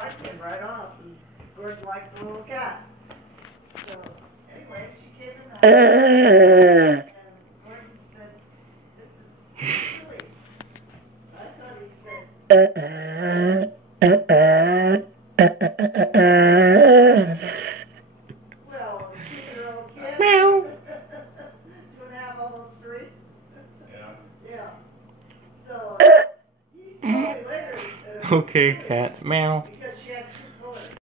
liked him right off, and Gordon liked the little cat. So, anyway, she came in the house, and Gordon said, "This is silly." I thought he said, well, a 2-year-old kid. Meow. 2.5, almost 3. Yeah. Yeah. So, he told me later. Okay, cat. Meow. Because